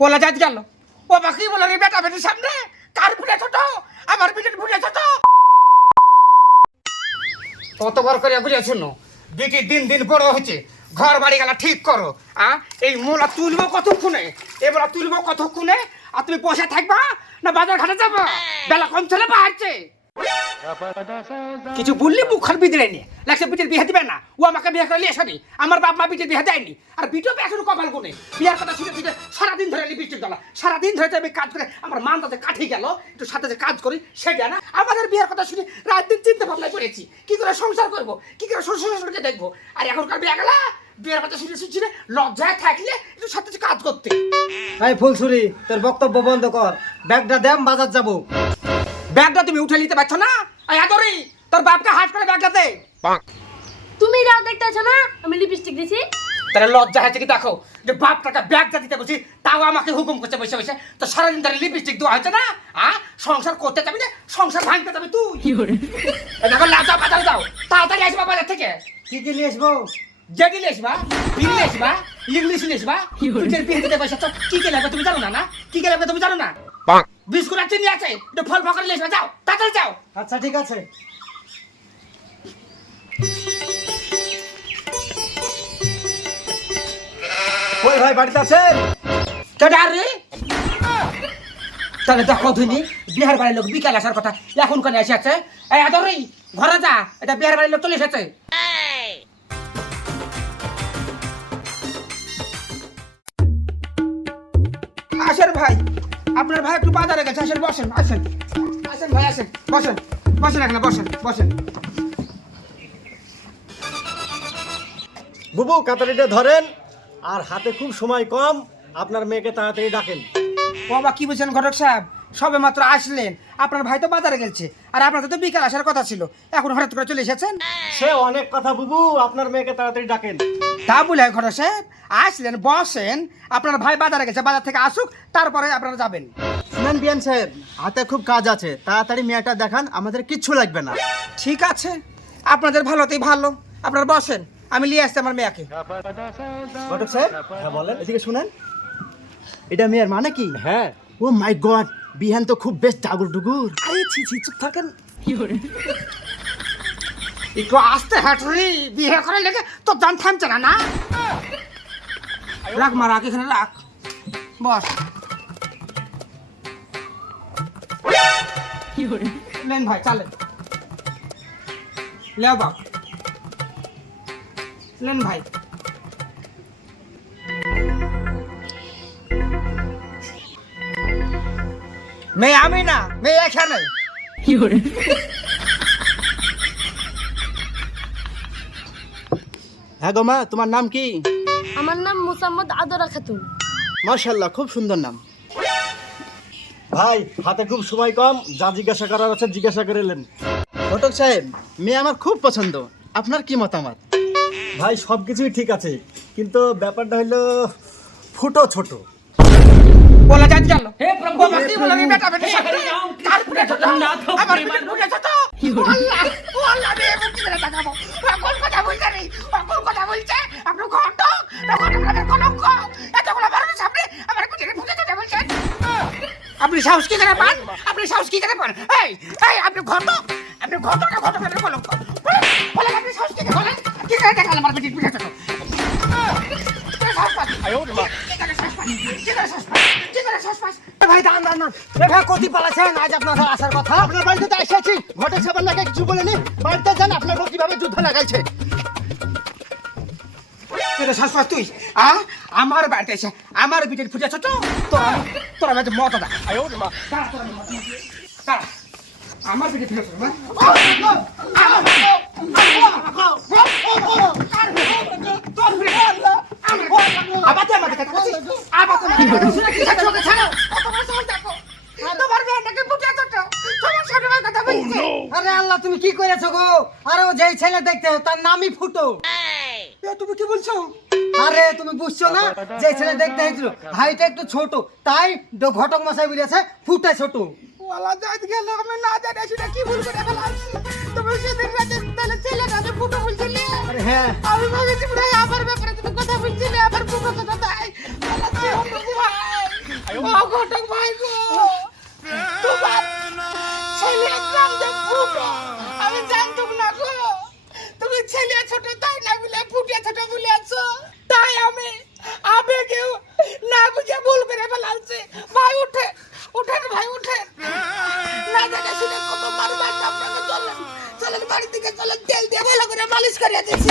বলা যাইতে গেল। ও বাকি বলো রে বেটা বেটির সামনে কার ফুটে ছোট? আমার বিটির ফুটে ছোট? কতবার করে বুঝে শুনো, বিটি দিন দিন বড় হচ্ছে ঘর বাড়ি গেলা ঠিক করো, আ? এই মোলা তুলবো কতক্ষণে? এবার তুলবো কতক্ষণে? আর তুমি বসে থাকবা না বাজার ঘাটে যাব? বেলা কম ছেলে বাড়ছে। কিছু বললি মুখ খান বিদড়ে নিয়ে লাগছে বিটির বিয়ে দিবে না। ও আমাকে বিয়ে করে আসেনি। আমার বাপ মা বিটির বিয়ে দেয়নি। আর বিটিও এখন কপাল গুনে। বিয়ার কথা শুনে শুনে সারাদিন ধরে লিপস্টিক জ্বালা সারাদিন ধরে যে আমি কাজ করে আমার মান তাতে কাঠি গেল। একটু সাথে যে কাজ করি সেটা না। আমাদের বিয়ের কথা শুনে রাত দিন চিন্তা ভাবনা করেছি কি করে সংসার করব? কি করে শ্বশুর শ্বশুরকে দেখব? আর এখনকার বিয়ে গেলা? বিয়ের কথা শুনে শুনে লজ্জায় থাকলে একটু সাথে সাথে কাজ করতে। এই ফুলছুরি তোর বক্তব্য বন্ধ কর। ব্যাগটা দেম বাজার যাব। ব্যাগটা তুমি উঠে নিতে পারছ না? আদরি তোর বাপকে হাট করে ব্যাগটা দে। তুমি রাও দেখতে আছো না? আমি লিপস্টিক দিছি। তাহলে লজ্জা হয়েছে কি দেখো যে বাপ টাকা ব্যাগটা দিতে বলছি তাও আমাকে হুকুম করছে বসে বসে। তো সারাদিন ধরে লিপস্টিক দেওয়া হয়েছে না? আ? সংসার করতে যাবি না? সংসার ভাঙতে যাবি তুই। দেখো লাজা বাজারে যাও তাড়াতাড়ি আসবা বাজার থেকে। কি কি নিয়ে আসব? জেডি লেসবা হিল লেসবা ইংলিশ লেসবা তুই বিয়ে দিতে বসে তো কি কে লাগবে তুমি জানো না না? কি কে লাগবে তুমি জানো না? বিস্কুট আর চিনি আছে একটু ফল ফকর লেসবা যাও তাড়াতাড়ি যাও। আচ্ছা ঠিক আছে। ওই ভাই বাড়িতে আছেন? কেডা রে তাহলে দেখো ধুনি বিহার বাড়ির লোক বিকাল আসার কথা এখন কেন এসেছে এই আদরি ঘরে যা এটা বিহার বাড়ির লোক চলে এসেছে। আসেন ভাই আপনার ভাই একটু বাজারে গেছে আসেন বসেন আসেন। আসেন ভাই আসেন বসেন বসেন এখানে বসেন বসেন। বুবু কাতারিটা ধরেন আর হাতে খুব সময় কম আপনার মেয়েকে তাড়াতাড়ি ডাকেন। বাবা কি বলছেন ঘটক সাহেব? সবে মাত্র আসলেন। আপনার ভাই তো বাজারে গেছে আর আপনার তো বিকাল আসার কথা ছিল। এখন হঠাৎ করে চলে এসেছেন? সে অনেক কথা বুবু আপনার মেয়েকে তাড়াতাড়ি ডাকেন। তা বলে ঘটক সাহেব আসলেন বসেন। আপনার ভাই বাজারে গেছে বাজার থেকে আসুক তারপরে আপনারা যাবেন। শুনেন বিয়ান সাহেব হাতে খুব কাজ আছে। তাড়াতাড়ি মেয়েটা দেখান আমাদের কিচ্ছু লাগবে না। ঠিক আছে আপনাদের ভালোতেই ভালো। আপনারা বসেন আমি নিয়ে আসছি আমার মেয়েকে। ঘটক সাহেব হ্যাঁ বলেন। এদিকে শুনেন। এটা মেয়ের মানে কি হ্যাঁ। ও মাই গড বিহান তো খুব বেশ ডাগুর ডুগুর আরে ছি ছি চুপ থাকেন। একটু আসতে হাঁটুরি বিয়ে করে লেগে তো দান থামছে না না? রাখ মা রাখ এখানে রাখ। বস। নেন ভাই চালেন লেও বাপ। নেন ভাই। মেয়ে আমি না মেয়ে এখানে। হ্যাঁ গো মা তোমার নাম কি? আমার নাম মুসাম্মদ আদরা খাতুন। মার্শাল্লাহ খুব সুন্দর নাম। ভাই হাতে খুব সময় কম যা জিজ্ঞাসা করার আছে জিজ্ঞাসা করে এলেন ঘটক সাহেব মেয়ে আমার খুব পছন্দ। আপনার কি মতামত? ভাই সব কিছুই ঠিক আছে কিন্তু ব্যাপারটা হইল ফুটো ছোট। বলা যায় গেল হে প্রভু। বেটা বেটা আমার ফুটে ছোট। আপনি সাহস কি করে পান? আপনি সাহস কি করে পান? এই এই আপনি ঘন্ট আপনি ঘন্ট না আপনাদের কলঙ্ক বলেন, বলেন আপনি সাহস কি করে বলেন? কি করে দেখাল আমার পিঠে ফুটে ছোট ভাই ভাই কতি পালাছেন আজ আপনার আসার কথা। আপনার বাড়িতে তো এসেছি। ঘটক সাহেবের লাগে কিছু বলেনি বাড়িতে যান আপনার কীভাবে যুদ্ধ লাগাইছে। শ্বাস তুই আ? আমার বাড়িতে এসে আমার বিটের ফুটে ছোট তোর তোর আমি দা তোর আমি মত। দাঁড়া। আমার বিটে আবার তুই কথা? আবার? তোমার ফুটে ছোট। তোমার কথা বলছে। আরে আল্লাহ তুমি কি করেছ গো আরে ও যেই ছেলে দেখতে তার নামই ফুটো তুমি কি বলছো আরে তুমি বুঝছ না? যে ছেলে দেখতে হয়েছিল হাইটা একটু ছোট তাই ঘটক মশাই বলেছে ফুটে ছোট। ওয়ালা যাইত গেল আমি না জানি সেটা কি ভুল করে ফেলাম তুমি সেদিন রাতে তাহলে ছেলে কাছে ফুটো বলছিলে? আরে হ্যাঁ। আমি ভাবেছি পুরো আমার ব্যাপারে তুমি কথা বলছিলে আবার ফুটো কথা বাড়ির দিকে চলো তেল দিয়ে ভালো করে মালিশ করে দিচ্ছি।